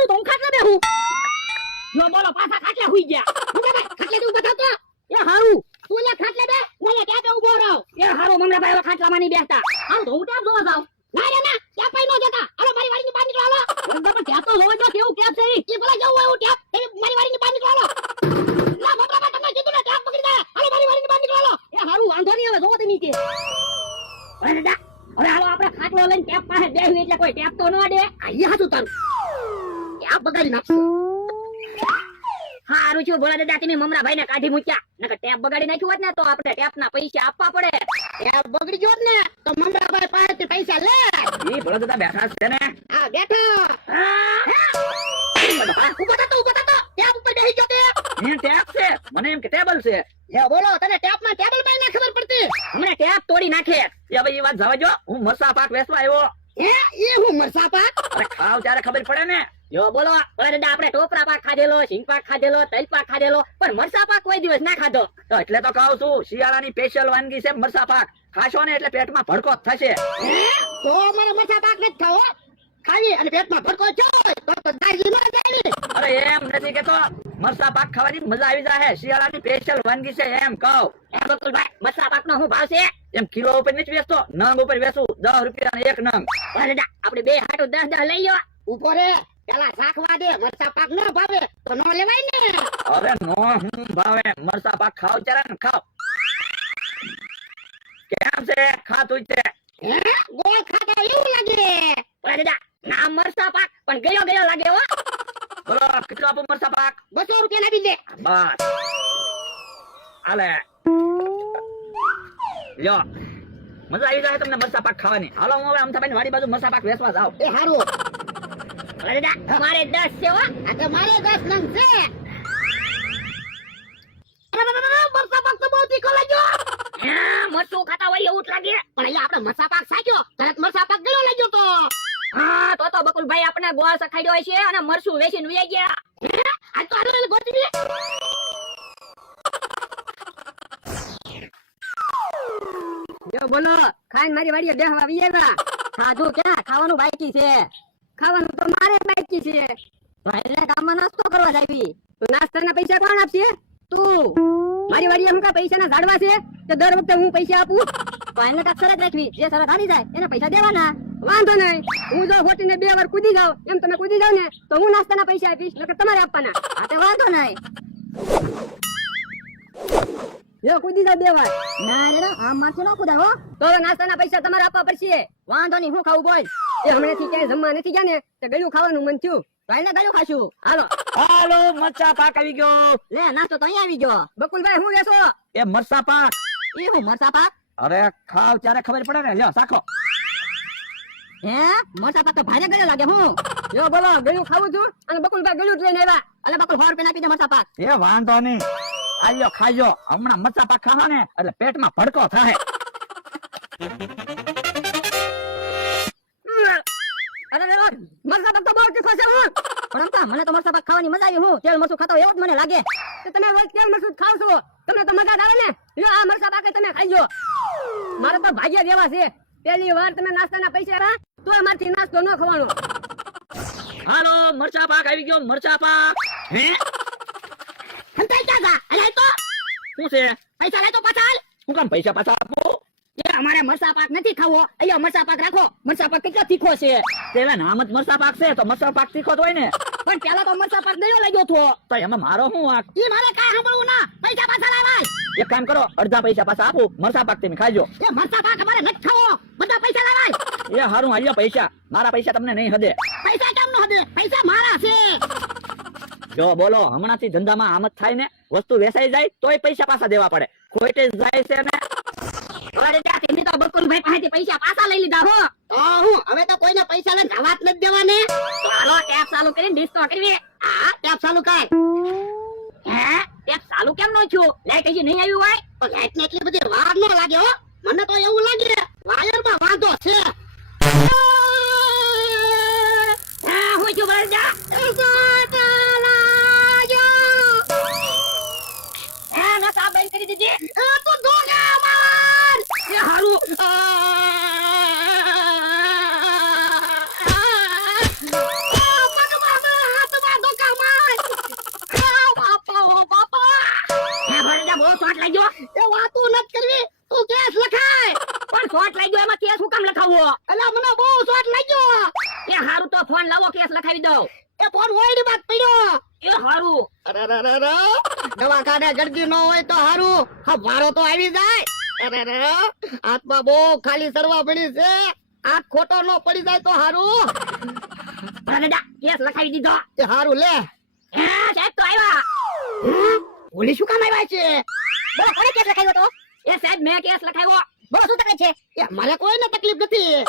હારું તો હું ખાટલે બેહું. જો બોલો પાછા ખાટલે હુઈ ગયા. મંગળાભાઈ ખાટલે તો ઉભા થાવ તો. એ હારું તું લે ખાટલે બે હું લે ત્યાં ઉભો રહો. એ હારું મંગળાભાઈ હવે ખાટલામાં નહીં બેસતા. હારું તો હું ત્યાં જોવા જાવ. ના રે ના ત્યાં પઈ નો જતા. હાલો મારી વાડીની બહાર નીકળો હાલો. પણ ત્યાં તો જોવા જો કેવું કેપ છે ઈ. ભલા જવું હોય એવું કેપ. તમે મારી વાડીની બહાર નીકળો હાલો. ના મંગળાભાઈ તમને કીધું ને ત્યાં પકડી જાય. હાલો મારી વાડીની બહાર નીકળો હાલો. એ હારું વાંધો નહીં હવે જોવો તમે કે. અરે દાદા હવે હાલો આપણે ખાટલો લઈને ટેપ પાસે બેહી એટલે કોઈ ટેપ તો ન દે. અહીંયા હતું તારું ટેપ બગાડી નાખશે. હારું છું ભોળા દાદા તમે મમરા ને કાઢી મૂક્યા. નકર ટેપ બગાડી નાખ્યું હોત ને તો આપણે ટેપ ના પૈસા આપવા પડે. ટેપ બગડી ગયો ને તો મમરાભાઈ પાસેથી પૈસા લે. ઈ ભોળા દાદા બેઠા છે ને. હા બેઠો. ઉભો થતો ટેપ ઉપર બેહી ગયો તે. એ ટેપ છે મને એમ કે ટેબલ છે. હે બોલો તને ટેપ માં ટેબલ માં ના ખબર પડતી. હમણે ટેપ તોડી નાખે. એ ભાઈ એ વાત જવા જો હું મરસા પાક વેચવા આવ્યો. હે એ હું મરસા પાક? અરે ખાવ ત્યારે ખબર પડે ને. જો બોલો ભોળા દાદા આપણે ટોપરા પાક ખાધેલો, સિંગ પાક ખાધેલો, તલ પાક ખાધેલો, પણ મરસા પાક કોઈ દિવસ ના ખાધો. તો એટલે તો કહું છું શિયાળાની સ્પેશિયલ વાનગી છે મરસા પાક. ખાશો ને એટલે પેટમાં ભડકો થશે. તો મને મરસા પાક નથી ખાવો. ખાવી અને પેટમાં ભડકો થાય તો દાજી માં જાય. અરે એમ નથી કેતો મરસા પાક ખાવાની મજા આવી જાય. શિયાળાની સ્પેશિયલ વાનગી છે એમ કહું. એ બકુલભાઈ મરસા પાક નો શું ભાવ છે? એમ કિલો ઉપર નથી વેચતો, નંગ ઉપર વેચું 10 રૂપિયા એક નંગ. ભોળા દાદા આપણે બે હાટુ 10 લઈ લો. ઉભો રે પેલા શાકવા દે. મરસા પાક નો ભાવે તો નો લેવાય ને. અરે નો હું ભાવે મરસા પાક ખાવ ત્યારે ને ખાવ. કેમ છે ખાતું છે? હે ગોળ ખાતા એવું લાગે. ભોળા દાદા ના મરસા પાક પણ ગયો લાગે હો. બોલો કેટલો આપો મરસા પાક? 200 રૂપિયા ના બી દે. બસ હાલે લ્યો મજા આવી જાય તમને મરસા પાક ખાવાની. હાલો હું હવે અમથાભાઈ વાડી બાજુ મરસા પાક વેચવા જાવ. એ હારું દાદા મારે 10 છે હો. આ તો મારે 10 નંગ છે. મરસા પાક તો બહુ તીખો લાગ્યો. હા મરચું ખાતા હોય એવું જ લાગે. પણ અહીંયા આપણે મરસા પાક સાચ્યો તરત મરસા પાક ગળો લાગ્યો તો. હા તો બકુલભાઈ આપણે ગોળ સખાડ્યો હોય છે અને મરચું વેચીને વઈ ગયા. આ તો આલો ગોતી. જો બોલો ખાઈને મારી વાડીએ બેહવા આવી આવ્યા. ખાધું ક્યાં? ખાવાનું બાકી છે. ખાવાનું તો મારે બાકી છે. ભાઈને ગામમાં નાસ્તો કરવા જાવી. તો નાસ્તાના પૈસા કોણ આપશે? તું. મારી વાડીએ હું કા પૈસાના ઝાડવા છે કે દર વખતે હું પૈસા આપું? ભાઈને કાક શરત રાખવી. જે શરત હારી જાય એને પૈસા દેવાના. વાંધો નહીં હું જો ખોટીને 2 વાર કૂદી જાવ એમ તમે કૂદી જાવ ને તો હું નાસ્તાના પૈસા આપીશ નકર તમારે આપવાના. આ તો વાંધો નહીં. જો કૂદી જાવ 2 વાર. ના રે આમ માથું ન કૂદાય હો. તો નાસ્તાના પૈસા તમારે આપવા પડશે. વાંધો નહીં હું ખાવું બોલ. એ હમણાંથી ક્યાંય જમવા નથી ગયા ને તો ગળ્યું ખાવાનું મન થયું. ભાઈને ગળ્યું ખાશું. હાલો મરચા પાક આવી ગયો. લે નાસ્તો તો અહીંયા આવી ગયો. બકુલભાઈ હું લેશો? એ મરચા પાક. એ હું મરચા પાક? અરે ખાવ ત્યારે ખબર પડે ને. લ્યો ચાખો. હે મરચા પાક તો ભારે ગળ્યો લાગે. હું જો બોલો ગળ્યું ખાવું છું અને બકુલભાઈ ગળ્યું જ લઈને આવ્યા. અલે બકુલ 100 રૂપિયા આપી દે મરચા પાક. એ વાંધો નહીં આલ્યો ખાજો. હમણાં મરચા પાક ખાવા ને એટલે પેટમાં ભડકો થાય. અરે મરચા પાક તો બહુ તીખો છે. હું પણ અમતા મને તો મરચા પાક ખાવાની મજા આવી. હું તેલ મરચું ખાતો એવું જ મને લાગે. તો તમે રોજ તેલ મરચું ખાવ છો તમને તો મજા આવે ને. લ્યો આ મરચા પાક તમે ખાઈજો. મારે તો ભાગ્ય દેવા છે. પહેલી વાર તમે નાસ્તાના પૈસા રા તો અમારથી નાસ્તો ન ખવાનો. હાલો મરચા પાક આવી ગયો. મરચા પાક. હે હંતાઈ ક્યાં જા? અલા તો શું છે? પૈસા લઈ તો પાછા હાલ. હું કામ પૈસા પાછા આપું? એ અમારે મરચા પાક નથી ખાવો. અહીંયા મરચા પાક રાખો. મરચા પાક કેટલો તીખો છે. પેલા નામ જ મરચા પાક છે તો મરચા પાક તીખો જ હોય ને. પણ પેલા તો મરચા પાક ગયો લાગ્યો તો. તો એમાં મારો શું વાંક? ઈ મારે કાઈ સાંભળવું ના. પૈસા પાછા લાવાય. એક કામ કરો અડધા પૈસા પાછા આપું. મરચા પાક તમે ખાજો. એ મરચા પાક અમારે નથી ખાવો. બધા પૈસા લાવાય. એ હારું હાલ્યો પૈસા. મારા પૈસા તમને નહીં હદે. પૈસા કેમ ન હદે? પૈસા મારા છે. જો બોલો હમણાંથી ધંધામાં આમ જ થાય ને. વસ્તુ વેચાઈ જાય તોય પૈસા પાછા દેવા પડે. ખોટે જાય છે ને. અરે ત્યાંથી તો બકુલભાઈ પાસેથી પૈસા પાછા લઈ લીધા હો. હું હવે તો કોઈને પૈસા લઈને જવા જ નથી દેવાને. તો હાલો ટેપ ચાલુ કરીને ડિસ્કો કરવી. હા ટેપ ચાલુ કર. હે ટેપ ચાલુ કેમ નો થયો? લાઈટ હજી નહીં આવ્યું હોય તો લાઈટ ને એટલી બધી વાર ન લાગે હો. મને તો એવું લાગે વાયરમાં વાંધો છે. હા હું છું બળજા. બંધ કરી દીધી. એ તો દોગા માર. એ હારું ગયો એમાં કેસ હું કામ લખાવવો? અલા મને બહુ શોટ લાગ્યો. એ હારું તો ફોન લાવો કેસ લખાવી દઉં. એ ફોન હોય ની વાત પડ્યો. એ હારું. અરે દવાખાને જલ્દી ન હોય તો હારું. હા વારો તો આવી જાય. અરે હાથમાં બહુ ખાલી સરવા પડી છે. હાથ ખોટો ન પડી જાય તો હારું. અરે દાદા કેસ લખાવી દીધો. એ હારું લે. હે સાહેબ તો આવ્યા. ઓલી શું કામ આવ્યા છે? બોલો કોને કેસ લખાવ્યો તો? એ સાહેબ મેં કેસ લખાવ્યો. બોલો શું તકલીફ છે? એ મારે કોઈ ને તકલીફ નથી.